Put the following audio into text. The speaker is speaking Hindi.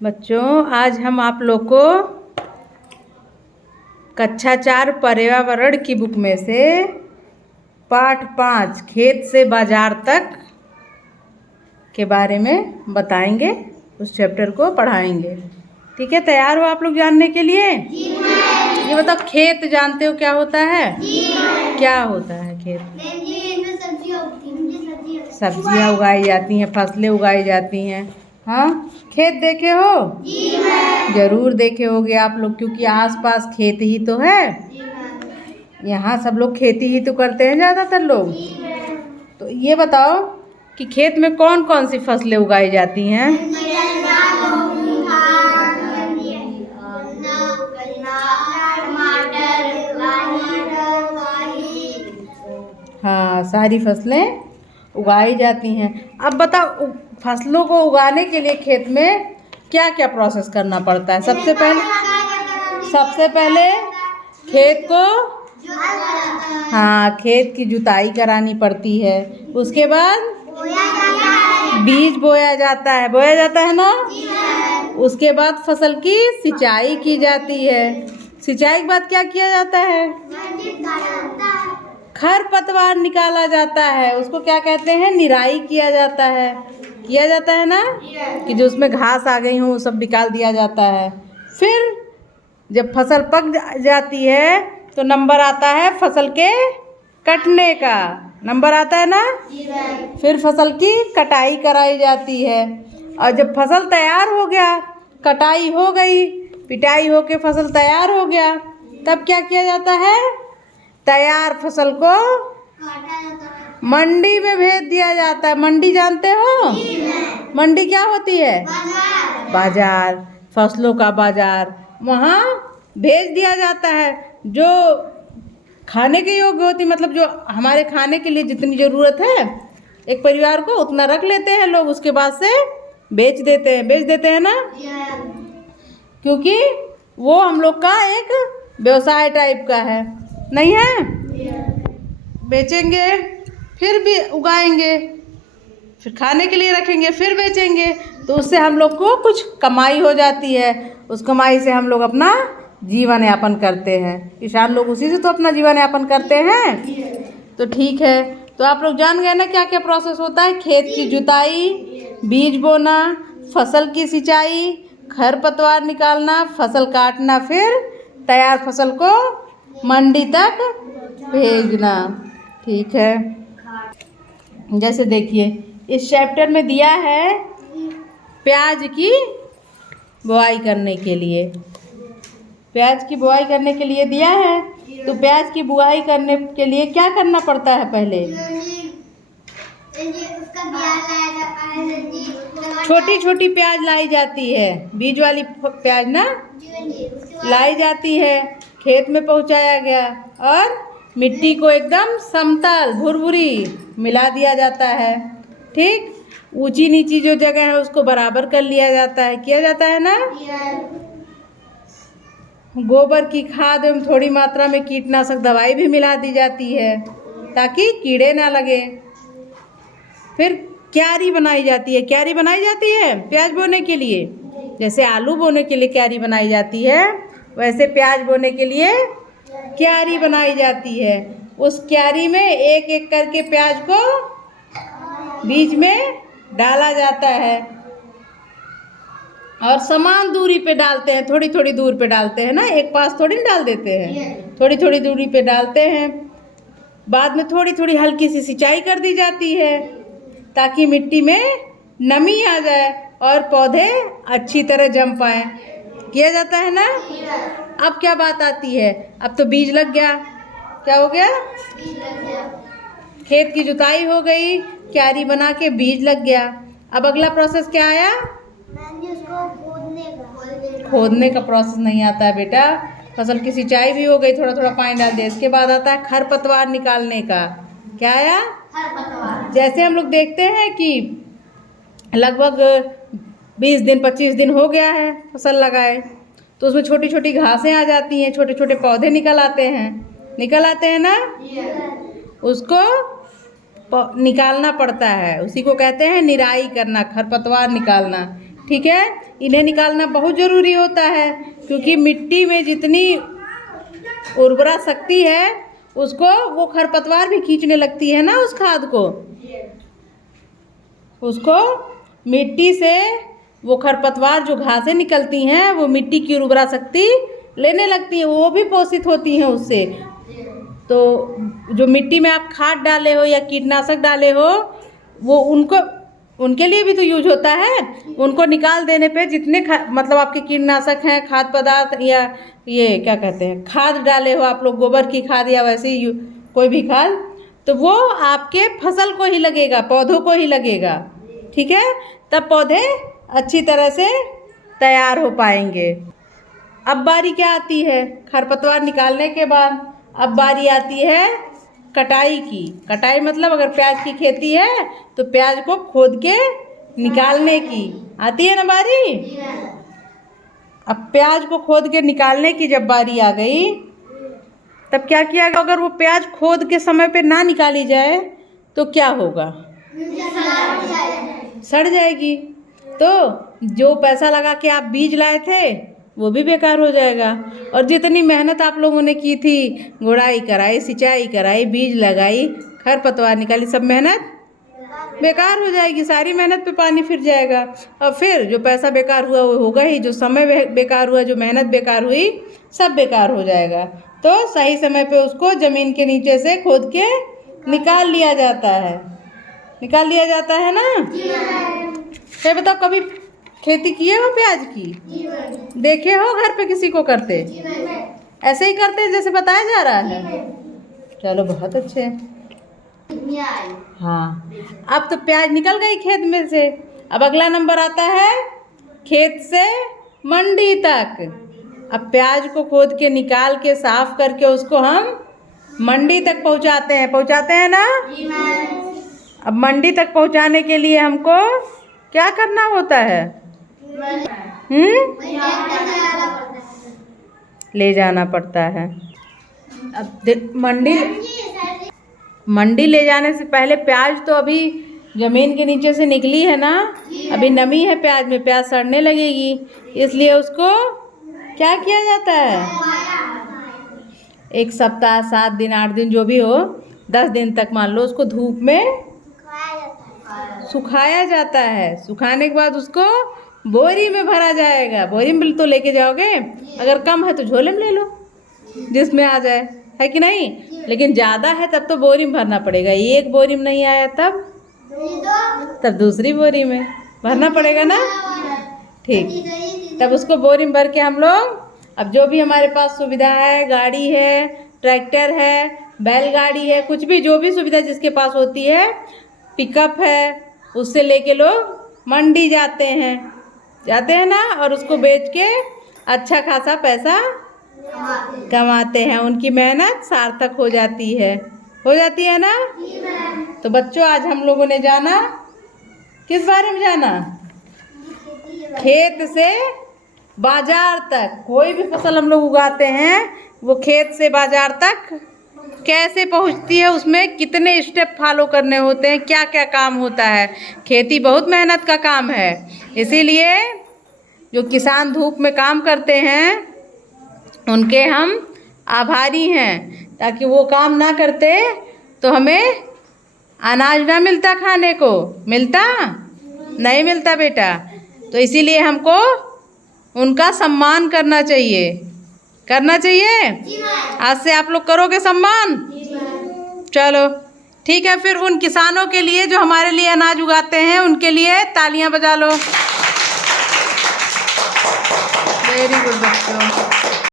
बच्चों, आज हम आप लोग को कक्षा 4 पर्यावरण की बुक में से पाठ 5 खेत से बाजार तक के बारे में बताएंगे। उस चैप्टर को पढ़ाएंगे। ठीक है, तैयार हो आप लोग जानने के लिए? जी मैम। ये बताओ, खेत जानते हो क्या होता है? जी मैम। क्या होता है खेत? सब्जियां उगाई जाती हैं, फसलें उगाई जाती हैं। हाँ, खेत देखे हो? जी मैम। जरूर देखे होगे आप लोग, क्योंकि आसपास खेत ही तो है। जी मैम। यहाँ सब लोग खेती ही तो करते हैं ज़्यादातर लोग। जी मैम। तो ये बताओ कि खेत में कौन कौन सी फसलें उगाई जाती हैं? हाँ, सारी फसलें उगाई जाती हैं। अब बताओ, फसलों को उगाने के लिए खेत में क्या क्या प्रोसेस करना पड़ता है? सबसे पहले खेत को खेत की जुताई करानी पड़ती है। उसके बाद बीज बोया जाता है ना। उसके बाद फसल की सिंचाई की जाती है। सिंचाई के बाद क्या किया जाता है? खरपतवार निकाला जाता है। उसको क्या कहते हैं? निराई किया जाता है ना, कि जो उसमें घास आ गई हो वो सब निकाल दिया जाता है। फिर जब फसल पक जाती है तो नंबर आता है फसल के कटने का। नंबर आता है ना। फिर फसल की कटाई कराई जाती है। और जब फसल तैयार हो गया, कटाई हो गई, पिटाई होके फसल तैयार हो गया, तब क्या किया जाता है? तैयार फसल को मंडी में भेज दिया जाता है। मंडी जानते हो? मंडी क्या होती है? बाजार, फसलों का बाजार। वहाँ भेज दिया जाता है। जो खाने के योग्य होती, मतलब जो हमारे खाने के लिए जितनी ज़रूरत है एक परिवार को, उतना रख लेते हैं लोग। उसके बाद से बेच देते हैं ना, क्योंकि वो हम लोग का एक व्यवसाय टाइप का है। नहीं है? बेचेंगे, फिर भी उगाएंगे, फिर खाने के लिए रखेंगे, फिर बेचेंगे, तो उससे हम लोग को कुछ कमाई हो जाती है। उस कमाई से हम लोग अपना जीवन यापन करते हैं। किसान लोग उसी से तो अपना जीवन यापन करते हैं। तो ठीक है, तो आप लोग जान गए ना क्या क्या प्रोसेस होता है? खेत की जुताई, बीज बोना, फसल की सिंचाई, खरपतवार निकालना, फसल काटना, फिर तैयार फसल को मंडी तक भेजना। ठीक है, जैसे देखिए इस चैप्टर में दिया है प्याज की बुआई करने के लिए। प्याज की बुआई करने के लिए दिया है। तो प्याज की बुआई करने के लिए क्या करना पड़ता है? पहले छोटी छोटी प्याज लाई जाती है, बीज वाली प्याज ना लाई जाती है। खेत में पहुंचाया गया और मिट्टी को एकदम समतल भुरभुरी मिला दिया जाता है। ठीक, ऊंची नीची जो जगह है उसको बराबर कर लिया जाता है, किया जाता है ना। गोबर की खाद एवं थोड़ी मात्रा में कीटनाशक दवाई भी मिला दी जाती है ताकि कीड़े ना लगे। फिर क्यारी बनाई जाती है। क्यारी बनाई जाती है प्याज बोने के लिए। जैसे आलू बोने के लिए क्यारी बनाई जाती है, वैसे प्याज बोने के लिए क्यारी बनाई जाती है। उस क्यारी में एक एक करके प्याज को बीच में डाला जाता है और समान दूरी पे डालते हैं। थोड़ी थोड़ी दूर पे डालते हैं ना, एक पास थोड़ी ना डाल देते हैं, थोड़ी थोड़ी दूरी पे डालते हैं। बाद में थोड़ी थोड़ी हल्की सी सिंचाई कर दी जाती है ताकि मिट्टी में नमी आ जाए और पौधे अच्छी तरह जम पाए। किया जाता है ना। अब क्या बात आती है? अब तो बीज लग गया। क्या हो गया? खेत की जुताई हो गई, क्यारी बना के बीज लग गया। अब अगला प्रोसेस क्या आया? खोदने का प्रोसेस नहीं आता है बेटा। फसल की सिंचाई भी हो गई, थोड़ा थोड़ा पानी डाल दिया। इसके बाद आता है खरपतवार निकालने का। क्या आया? जैसे हम लोग देखते हैं कि लगभग 20 दिन 25 दिन हो गया है फसल लगाए, तो उसमें छोटी छोटी घासें आ जाती हैं, छोटे छोटे पौधे निकल आते हैं ना। उसको निकालना पड़ता है। उसी को कहते हैं निराई करना, खरपतवार निकालना। ठीक है, इन्हें निकालना बहुत ज़रूरी होता है, क्योंकि मिट्टी में जितनी उर्वरा शक्ति है उसको वो खरपतवार भी खींचने लगती है ना, उस खाद को, उसको मिट्टी से वो खरपतवार जो घासें निकलती हैं वो मिट्टी की उर्वरा शक्ति लेने लगती हैं, वो भी पोषित होती हैं उससे। तो जो मिट्टी में आप खाद डाले हो या कीटनाशक डाले हो वो उनके लिए भी तो यूज होता है। उनको निकाल देने पे जितने मतलब आपके कीटनाशक हैं, खाद्य पदार्थ या ये क्या कहते हैं खाद डाले हो आप लोग, गोबर की खाद या वैसे ही कोई भी खाद, तो वो आपके फसल को ही लगेगा, पौधों को ही लगेगा, ठीक है, तब पौधे अच्छी तरह से तैयार हो पाएंगे। अब बारी क्या आती है, खरपतवार निकालने के बाद अब बारी आती है कटाई की। कटाई मतलब अगर प्याज की खेती है तो प्याज को खोद के निकालने की आती है ना बारी। अब प्याज को खोद के निकालने की जब बारी आ गई तब क्या किया, अगर वो प्याज खोद के समय पे ना निकाली जाए तो क्या होगा, सड़ जाएगी। तो जो पैसा लगा के आप बीज लाए थे वो भी बेकार हो जाएगा, और जितनी मेहनत आप लोगों ने की थी, गुड़ाई कराई, सिंचाई कराई, बीज लगाई, खरपतवार निकाली, सब मेहनत बेकार हो जाएगी, सारी मेहनत पे पानी फिर जाएगा। और फिर जो पैसा बेकार हुआ वो होगा ही, जो समय बेकार हुआ, जो मेहनत बेकार हुई, सब बेकार हो जाएगा। तो सही समय पे उसको ज़मीन के नीचे से खोद के निकाल लिया जाता है, निकाल लिया जाता है ना। ये बताओ, कभी खेती किए हो प्याज की, देखे हो घर पे किसी को करते, ऐसे ही करते हैं जैसे बताया जा रहा है। चलो बहुत अच्छे। हाँ, अब तो प्याज निकल गई खेत में से। अब अगला नंबर आता है खेत से मंडी तक। अब प्याज को खोद के निकाल के साफ करके उसको हम मंडी तक पहुंचाते हैं ना। अब मंडी तक पहुंचाने के लिए हमको क्या करना होता है, ले जाना पड़ता है। अब मंडी ले जाने से पहले प्याज तो अभी ज़मीन के नीचे से निकली है ना, अभी नमी है प्याज में, प्याज सड़ने लगेगी, इसलिए उसको क्या किया जाता है, 1 सप्ताह, 7 दिन, 8 दिन, जो भी हो, 10 दिन तक मान लो, उसको धूप में सुखाया जाता है। सुखाने के बाद उसको बोरी में भरा जाएगा। बोरी में तो लेके जाओगे, अगर कम है तो झोले में ले लो जिसमें आ जाए, है कि नहीं। लेकिन ज़्यादा है तब तो बोरी में भरना पड़ेगा। एक बोरी में नहीं आया तब दूसरी बोरी में भरना पड़ेगा ना, ठीक। तब उसको बोरी में भर के हम लोग, अब जो भी हमारे पास सुविधा है, गाड़ी है, ट्रैक्टर है, बैलगाड़ी है, कुछ भी जो भी सुविधा जिसके पास होती है, पिकअप है, उससे लेके लोग मंडी जाते हैं ना, और उसको बेच के अच्छा खासा पैसा कमाते हैं। उनकी मेहनत सार्थक हो जाती है ना। तो बच्चों, आज हम लोगों ने जाना, किस बारे में जाना, खेत से बाजार तक। कोई भी फसल हम लोग उगाते हैं वो खेत से बाजार तक कैसे पहुंचती है, उसमें कितने स्टेप फॉलो करने होते हैं, क्या क्या काम होता है। खेती बहुत मेहनत का काम है, इसीलिए जो किसान धूप में काम करते हैं उनके हम आभारी हैं। ताकि वो काम ना करते तो हमें अनाज ना मिलता, खाने को मिलता नहीं मिलता बेटा। तो इसीलिए हमको उनका सम्मान करना चाहिए। आज से आप लोग करोगे सम्मान? चलो ठीक है, फिर उन किसानों के लिए जो हमारे लिए अनाज उगाते हैं उनके लिए तालियां बजा लो। वेरी गुड बच्चों।